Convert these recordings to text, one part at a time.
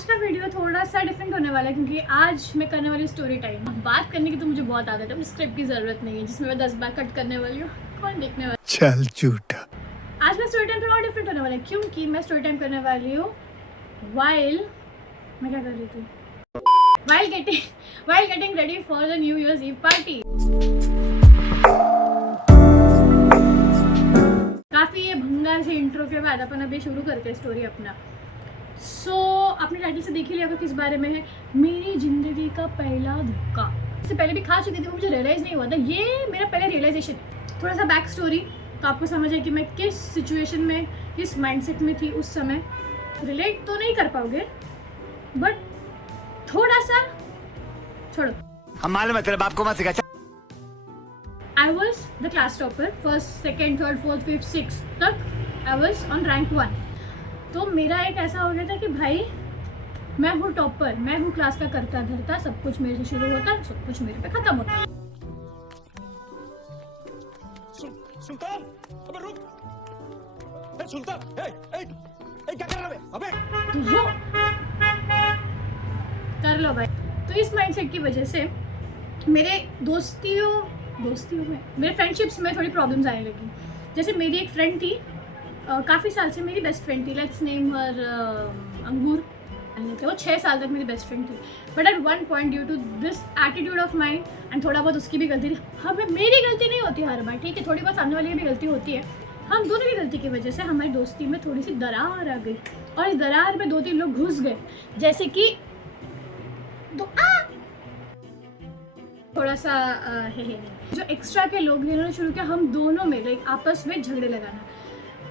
आज का वीडियो थोड़ा सा डिफरेंट होने वाला है क्योंकि आज मैं करने वाली स्टोरी टाइम। बात करने की तो मुझे बहुत आदत है, मुझे स्क्रिप्ट की ज़रूरत नहीं है जिसमें मैं 10 बार कट करने वाली हूँ। कौन देखने वाला? चल झूठा। आज का स्टोरी टाइम थोड़ा डिफरेंट होने वाला है क्योंकि मैं स्टोरी टाइम करने वाली हूँ मैं क्या कर रही थी? while getting ready for the New Year's Eve party। काफ़ी ये भंगार से इंट्रो के बाद अपन अभी शुरू करते हैं स्टोरी अपना। आपने टाइटल से देख ही लिया होगा किस बारे में है। मेरी जिंदगी का पहला धक्का। इससे पहले भी खा चुकी थी, मुझे रियलाइज़ नहीं हुआ था। ये मेरा पहला रियलाइजेशन। थोड़ा सा बैक स्टोरी तो आपको समझ है कि मैं किस सिचुएशन में, किस माइंडसेट में थी उस समय। रिलेट तो नहीं कर पाओगे बट थोड़ा सा छोड़ो। हम मालूम है तेरे बाप को मत सिखा। I was the class topper, first, second, third, fourth, fifth, sixth तक I was on rank 1। तो मेरा एक ऐसा हो गया था कि भाई मैं हूँ टॉपर, मैं हूँ क्लास का करता धरता, सब कुछ मेरे से शुरू होता, सब कुछ मेरे पे खत्म होता। सुल्तान, अबे रुक! सुल्तान, क्या कर रहा है? अबे! तो कर लो भाई। तो इस माइंडसेट की वजह से मेरे दोस्तियों में, मेरे फ्रेंडशिप्स में थोड़ी प्रॉब्लम्स आने लगी। जैसे मेरी एक फ्रेंड थी, काफ़ी साल से मेरी बेस्ट फ्रेंड थी। Let's name her Angoor. वो 6 साल तक मेरी बेस्ट फ्रेंड थी। But at one point due to this attitude of mind and थोड़ा बहुत उसकी भी गलती थी। हमें मेरी गलती नहीं होती हर बार, ठीक है, थोड़ी बहुत सामने वाले की भी गलती होती है। हम दोनों की गलती की वजह से हमारी दोस्ती में थोड़ी सी दरार आ गई और इस दरार में 2-3 लोग घुस गए। जैसे कि थोड़ा सा जो एक्स्ट्रा के लोग जिन्होंने शुरू किया हम दोनों में लाइक आपस में झगड़े लगाना।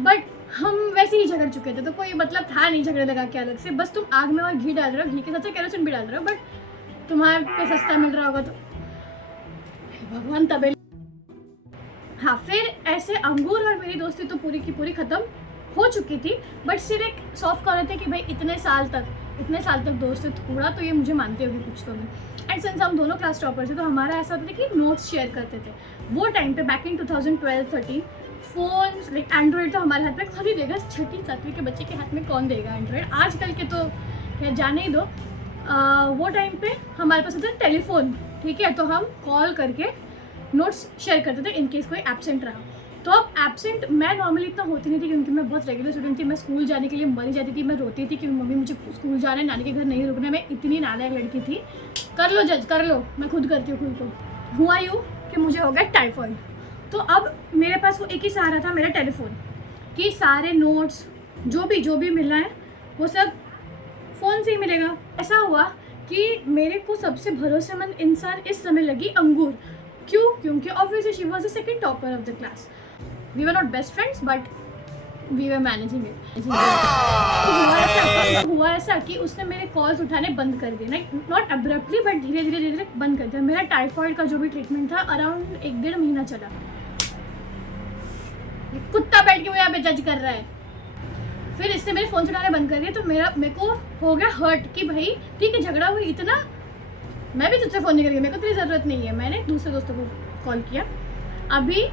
बट हम वैसे ही झगड़ चुके थे तो कोई मतलब था नहीं झगड़े लगा के अलग से। बस तुम आग में और घी डाल रहे हो, घी के साथ केरोसिन भी डाल रहे हो, बट तुम्हारे पे सस्ता मिल रहा होगा तो भगवान तबे। हाँ, फिर ऐसे अंगूर और मेरी दोस्ती तो पूरी की पूरी ख़त्म हो चुकी थी। बट सिर्फ एक सॉफ्ट कॉर्नर थे कि भाई इतने साल तक दोस्त है थोड़ा तो ये मुझे मानते होगी कुछ तो मैं। एंड सिंस हम दोनों क्लास टॉपर थे तो हमारा ऐसा होता था कि नोट्स शेयर करते थे। वो टाइम पे back in 2012-13 phones like Android तो हमारे हाथ में कभी देगा, 6वीं 7वीं के बच्चे के हाथ में कौन देगा एंड्रॉयड। आजकल के तो खैर जाने ही दो। वो टाइम पे हमारे पास होता था टेलीफोन, ठीक है, तो हम कॉल करके नोट्स शेयर करते थे इन केस कोई एब्सेंट रहा। तो अब एब्सेंट मैं नॉर्मली इतना होती नहीं थी क्योंकि मैं बहुत रेगुलर स्टूडेंट थी। मैं स्कूल जाने के लिए मरी जाती थी, मैं रोती थी कि मम्मी मुझे स्कूल जाना है, नानी के घर नहीं रुकना। मैं इतनी नालायक लड़की थी। कर लो जज, कर लो, मैं खुद करती हूँ खुद को। हुआ यूँ कि मुझे हो गया टाइफॉइड। तो अब मेरे पास वो एक ही सहारा था, मेरा टेलीफोन, कि सारे नोट्स जो भी मिलना है वो सब फ़ोन से ही मिलेगा। ऐसा हुआ कि मेरे को सबसे भरोसेमंद इंसान इस समय लगी अंगूर। क्यों? क्योंकि obviously she was the second topper of the class. We were not best friends but we were managing it. हुआ ऐसा कि उसने मेरे कॉल्स उठाने बंद कर दिए, लाइक नॉट अब्रप्टली बट धीरे धीरे बंद कर दिया। मेरा टाइफॉइड का जो भी ट्रीटमेंट था अराउंड 1-1.5 महीना चला। कुत्ता बैठ के वो यहाँ पे जज कर रहा है। फिर इससे मेरे फ़ोन उठाने बंद कर दिए तो मेरे को हो गया हर्ट कि भाई ठीक है झगड़ा हुई इतना, मैं भी तुझसे फ़ोन नहीं करूँगी, मेरे को तेरी ज़रूरत नहीं है। मैंने दूसरे दोस्तों को कॉल किया। अभी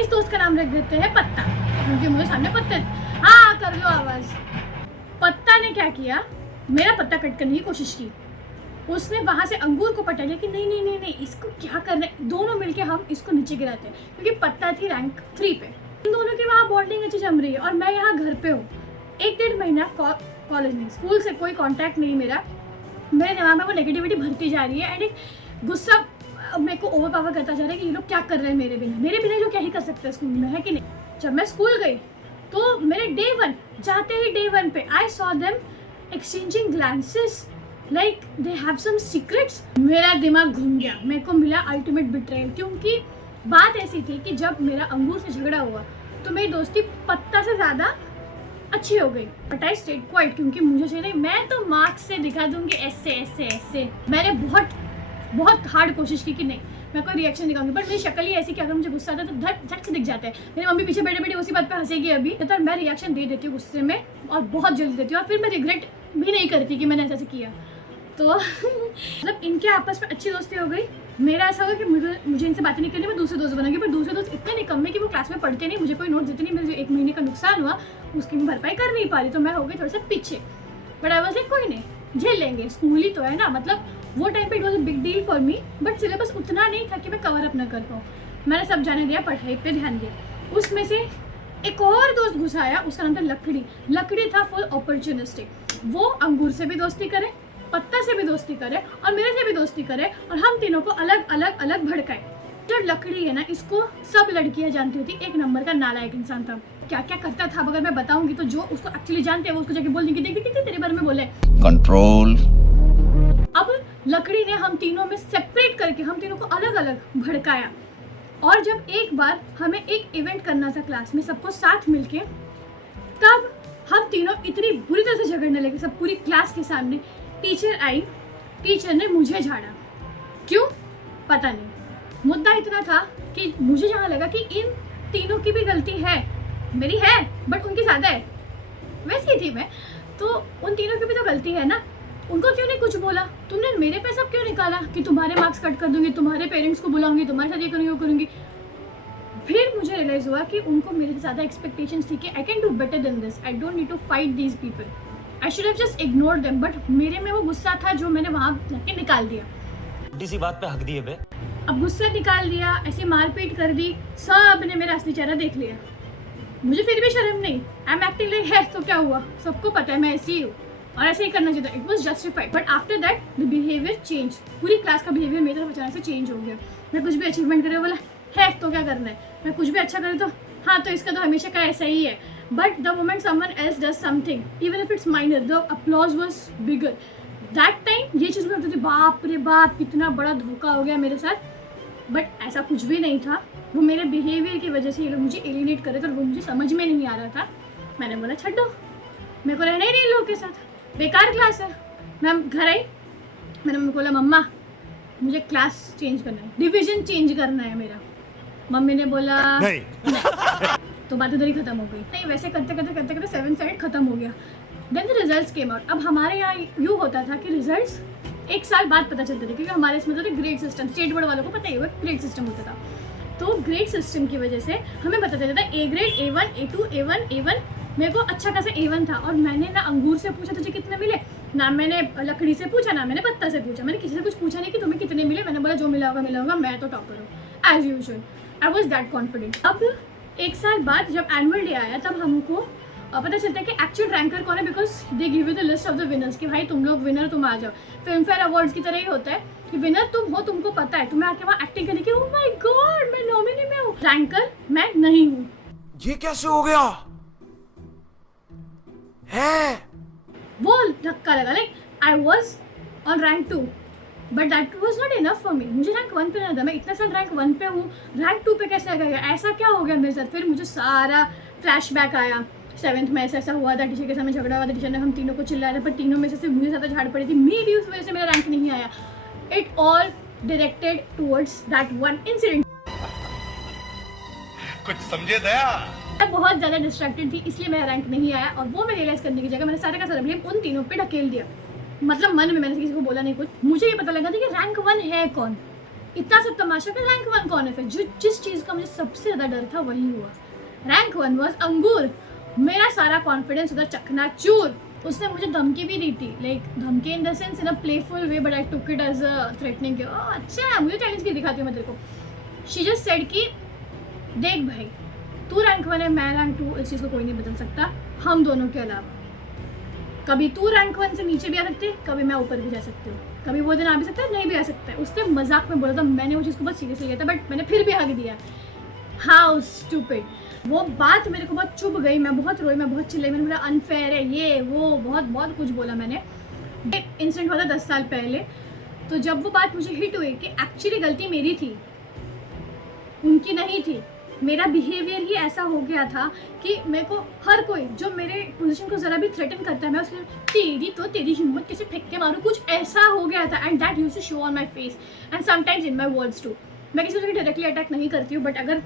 इस दोस्त का नाम रख देते हैं पत्ता क्योंकि मुझे सामने पत्ता, हाँ कर लो आवाज़। पत्ता ने क्या किया, मेरा पत्ता कट करने की कोशिश की। उसने वहाँ से अंगूर को पटा लिया कि नहीं इसको क्या करना है, दोनों मिलके हम इसको नीचे गिराते हैं क्योंकि पत्ता थी रैंक 3 पे। इन दोनों की वहाँ बॉन्डिंग अच्छी जम रही है और मैं यहाँ घर पे हूँ। 1-1.5 महीना कॉलेज में, स्कूल से कोई कॉन्टैक्ट नहीं मेरा। मेरे दिमाग में वो नेगेटिविटी भरती जा रही है एंड एक गुस्सा मेरे को ओवर पावर करता जा रहा है कि ये लोग क्या कर रहे हैं मेरे बिना लोग क्या ही कर सकते हैं स्कूल में, है कि नहीं। जब मैं स्कूल गई तो मेरे डे 1 जाते ही डे 1 पे I saw them exchanging glances like they have some secrets. मेरा दिमाग घूम गया, मेरे को मिला अल्टीमेट बिट्रेयल। क्योंकि बात ऐसी थी कि जब मेरा अंगूर से झगड़ा हुआ तो मेरी दोस्ती पत्ता से ज़्यादा अच्छी हो गई। बट आई स्टेड क्वाइट क्योंकि मुझे चाहिए मैं तो मार्क्स से दिखा दूंगी ऐसे। मैंने बहुत हार्ड कोशिश की कि नहीं मैं कोई रिएक्शन दिखाऊंगी, बट मेरी शक्ल ही ऐसी कि अगर मुझे गुस्सा आता है तो झट से दिख जाता है। मेरी मम्मी पीछे बैठे उसी बात पे हंसेगी अभी। तो मैं रिएक्शन दे देती हूँ गुस्से में और बहुत जल्दी देती हूँ और फिर मैं रिग्रेट भी नहीं करती कि मैंने ऐसा किया। तो मतलब इनके आपस में अच्छी दोस्ती हो गई। मेरा ऐसा हुआ कि मुझे इनसे बातें नहीं करनी, मैं दूसरे दोस्त बनाऊंगी। पर दूसरे दोस्त इतने निकम्मे कि वो क्लास में पढ़ते नहीं, मुझे कोई नोट देते नहीं। मेरे जो 1 महीने का नुकसान हुआ उसकी मैं भरपाई कर नहीं पा रही, तो मैं हो गई थोड़ा सा पीछे। बट आई वाज लाइक कोई नहीं, झेल लेंगे, स्कूल ही तो है ना, मतलब वो टाइम पे it was a big deal for me, but syllabus उतना नहीं था कि मैं कवर अप ना कर पाऊँ। मैंने सब जाने दिया, पढ़ाई पे ध्यान दिया। उसमें से एक और दोस्त घुस आया, उसका नाम था लकड़ी। लकड़ी था फुल अपॉर्चुनिस्टिक, वो अंगूर से भी दोस्ती करे, पत्ता से भी दोस्ती करे और मेरे से भी दोस्ती करे और हम तीनों को अलग अलग अलग भड़काए। जो लकड़ी है ना, इसको सब लड़कियां जानती होती, एक नंबर का नालायक इंसान था। क्या क्या करता था अगर मैं बताऊंगी तो जो उसको एक्चुअली जानते हैं वो उसको जाके बोल देंगे, देख देख तेरे बारे में बोले। कंट्रोल। अब लकड़ी ने हम तीनों में सेपरेट करके हम तीनों को अलग अलग भड़काया। और जब एक बार हमें एक इवेंट करना था क्लास में सबको साथ मिलके, तब हम तीनों इतनी बुरी तरह से झगड़ने लगे सब पूरी क्लास के सामने। टीचर आई, टीचर ने मुझे झाड़ा, क्यों पता नहीं। मुद्दा इतना था कि मुझे जहाँ लगा कि इन तीनों की भी गलती है, मेरी है बट उनकी ज़्यादा है, वैसी थी मैं, तो उन तीनों की भी तो गलती है ना, उनको क्यों नहीं कुछ बोला, तुमने मेरे पे सब क्यों निकाला कि तुम्हारे मार्क्स कट कर दूंगी, तुम्हारे पेरेंट्स को बुलाऊंगी, तुम्हारे साथ ये करूँगी वो करूँगी। फिर मुझे रियलाइज़ हुआ कि उनको मेरे से ज़्यादा एक्सपेक्टेशंस थी कि I can do better than this, I don't need to fight these people, I should have just ignored them. But मेरे में वो गुस्सा था जो मैंने वहाँ जाके निकाल दिया। किसी बात पे हक दिए बे। अब गुस्सा निकाल दिया, ऐसे मारपीट कर दी, सब ने मेरा असली चेहरा देख लिया। मुझे फिर भी शर्म नहीं, आई एम एक्टिंग लाइक है तो क्या हुआ, सबको पता है मैं ऐसी ही हूँ और ऐसे ही करना चाहिए था, it was justified. But after that the behaviour change, पूरी क्लास का बिहेवियर मेरी तरफ अचानक से चेंज हो गया। मैं कुछ भी अचीवमेंट करे बोला है तो क्या करना है, मैं कुछ भी अच्छा करे तो हाँ तो इसका तो हमेशा का ऐसा ही है। But the moment someone else does something even if it's minor, the applause was bigger. That time ये चीज़ मुझे लगती थी बाप रे बाप कितना बड़ा धोखा हो गया मेरे साथ। बट ऐसा कुछ भी नहीं था, वो मेरे बिहेवियर की वजह से ये लोग मुझे एलिनेट कर रहे थे और वो मुझे समझ में नहीं आ रहा था। मैंने बोला छड्डो, मेरे को रहना ही नहीं लोगों के साथ, बेकार क्लास है। मैं घर आई, मैंने मम्मी को बोला मम्मा मुझे क्लास चेंज करना है, डिवीजन चेंज करना है मेरा। मम्मी ने बोला नहीं। तो बात उधर ही खत्म हो गई। नहीं वैसे करते करते करते करते 7 साइड खत्म हो गया। Then the results came out. अब हमारे यहाँ यूँ होता था कि रिजल्ट्स एक साल बाद पता चलते थे, क्योंकि हमारे इसमें तो ग्रेड सिस्टम, स्टेट बोर्ड वालों को पता ही होगा ग्रेड सिस्टम होता था। तो ग्रेड सिस्टम की वजह से हमें पता चलता था A grade A1 A2 A1 A1। मेरे को अच्छा खासा A1 था और मैंने ना अंगूर से पूछा तुझे कितने मिले, ना मैंने लकड़ी से पूछा, ना मैंने पत्ता से पूछा, मैंने किसी से कुछ पूछा नहीं कि तुम्हें कितने मिले। मैंने बोला जो मिला होगा, मैं तो टॉपर हूँ as usual. I was that confident. अब एक साल बाद जब एनुअल डे आया तब हमको पता चलता है कि एक्चुअल रैंकर कौन है, because they give you the list of the winners कि भाई तुम लोग विनर, तुम आ जाओ। फिल्म फेयर अवार्ड्स की तरह ही होता है कि विनर तुम हो, तुमको पता है, तुम्हें आके वहाँ एक्टिंग करने की ओह माय गॉड मैं नॉमिनी में हूँ, रैंकर मैं नहीं हूँ। ये कैसे हो गया है? वो धक्का लगा, like I was on rank 2 but that was not enough for me. मुझे रैंक 1 पे नहीं था, मैं इतना साल रैंक 1 पे हूँ, रैंक 2 पे कैसे आ गया, ऐसा क्या हो गया मेरे साथ। फिर मुझे सारा फ्लैशबैक आया, 7th में ऐसा हुआ था, टीचर के सामने झगड़ा हुआ था, टीचर ने हम तीनों को चिल्लाया था, पर तीनों में से सिर्फ मुझे ज़्यादा झाड़ पड़ी थी, मेरी उस वजह से मेरा रैंक नहीं आया। It all directed towards that one incident. कुछ समझे दया? मैं बहुत ज़्यादा डिस्ट्रैक्टेड थी इसलिए मेरा रैंक नहीं आया, और वो मैं रियलाइज़ करने की जगह मैंने सारे का सारा ब्लेम उन तीनों पे ढकेल दिया। मतलब मन में मैंने किसी को बोला नहीं कुछ। मुझे ये पता लगा था कि रैंक 1 है कौन, इतना सब तमाशा का रैंक 1 कौन है। फिर जिस चीज़ का मुझे सबसे ज़्यादा डर था वही हुआ, रैंक 1 वॉज अंगूर। मेरा सारा कॉन्फिडेंस उधर चकनाचूर। उसने मुझे धमकी भी दी थी, लाइक धमकी in the sense in a playful way, but I took it as a threatening. अच्छा मुझे चैलेंज की दिखाती हूँ मैं तेरे को। शी जस्ट सेड कि देख भाई तू रैंक 1 है, मैं रैंक 2, इस चीज़ को कोई नहीं बदल सकता हम दोनों के अलावा। कभी तू रैंक 1 से नीचे भी आ सकती है, कभी मैं ऊपर भी जा सकती हूँ, कभी वो दिन आ भी सकता है, नहीं भी आ सकता है। उसने मजाक में बोला था, मैंने वो चीज़ को बहुत सीरियसली लिया था, बट मैंने फिर भी हक दिया। How stupid. वो बात मेरे को बहुत चुभ गई, मैं बहुत रोई, मैं बहुत चिल्लाई, मैंने बोला अनफेयर है ये वो, बहुत बहुत कुछ बोला मैंने। इंसिडेंट हुआ था 10 साल पहले। तो जब वो बात मुझे हिट हुई कि एक्चुअली गलती मेरी थी, उनकी नहीं थी, मेरा बिहेवियर ही ऐसा हो गया था कि मेरे को हर कोई जो मेरे पोजीशन को ज़रा भी थ्रेटन करता है, मैं उसके तेरी हिम्मत कैसे फेंक के मारूँ, कुछ ऐसा हो गया था। And that used to show on my face and sometimes in my words too. मैं किसी को डायरेक्टली अटैक नहीं करती हूँ, बट अगर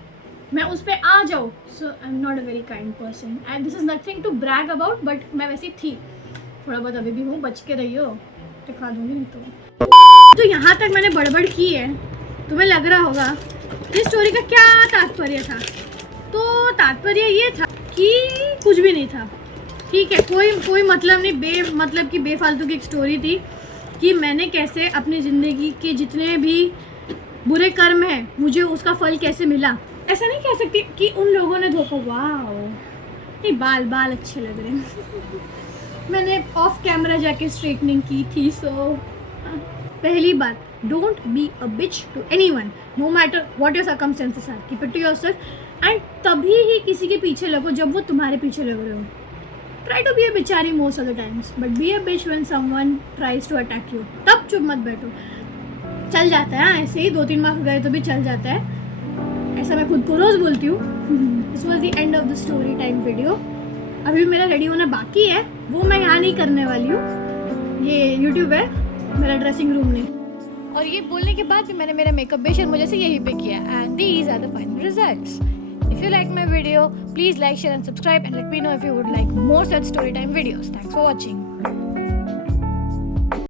मैं उस पर आ जाऊँ, so I am not a very kind person and this is nothing to brag about, but मैं वैसी थी, थोड़ा बहुत अभी भी हूँ, बच के रहियो, दिखा दूँगी नहीं तो यहाँ तक मैंने बड़बड़ की है। तुम्हें लग रहा होगा इस स्टोरी का क्या तात्पर्य था, तो तात्पर्य ये था कि कुछ भी नहीं था, ठीक है, कोई मतलब नहीं, मतलब कि बेफालतू की एक स्टोरी थी कि मैंने कैसे अपनी ज़िंदगी के जितने भी बुरे कर्म हैं मुझे उसका फल कैसे मिला। ऐसा नहीं कह सकती कि उन लोगों ने धोखा, वाह नहीं बाल अच्छे लग रहे हैं मैंने ऑफ कैमरा जाके स्ट्रेटनिंग की थी। सो पहली बात, don't be a bitch to anyone, no matter what your circumstances are, keep it to yourself. And तभी ही किसी के पीछे लगो जब वो तुम्हारे पीछे लग रहे हो। ट्राई टू बी अ बिचारी most of the times, but be a bitch when someone tries to attack you. तब चुप मत बैठो, चल जाता है ऐसे ही 2-3 मार्क्स गए तो भी चल जाता है, ऐसा मैं खुद को रोज़ बोलती हूँ। This was the end of the story time video. अभी मेरा रेडी होना बाकी है, वो मैं यहाँ नहीं करने वाली हूँ, ये यूट्यूब है मेरा ड्रेसिंग रूम ने। और ये बोलने के बाद भी मैंने मेरा मेकअप बेशर मुझे से यहीं पे किया। And these are the final results. If you like my video, please like, share and subscribe, and let me know if you would like more such story time videos. Thanks for watching.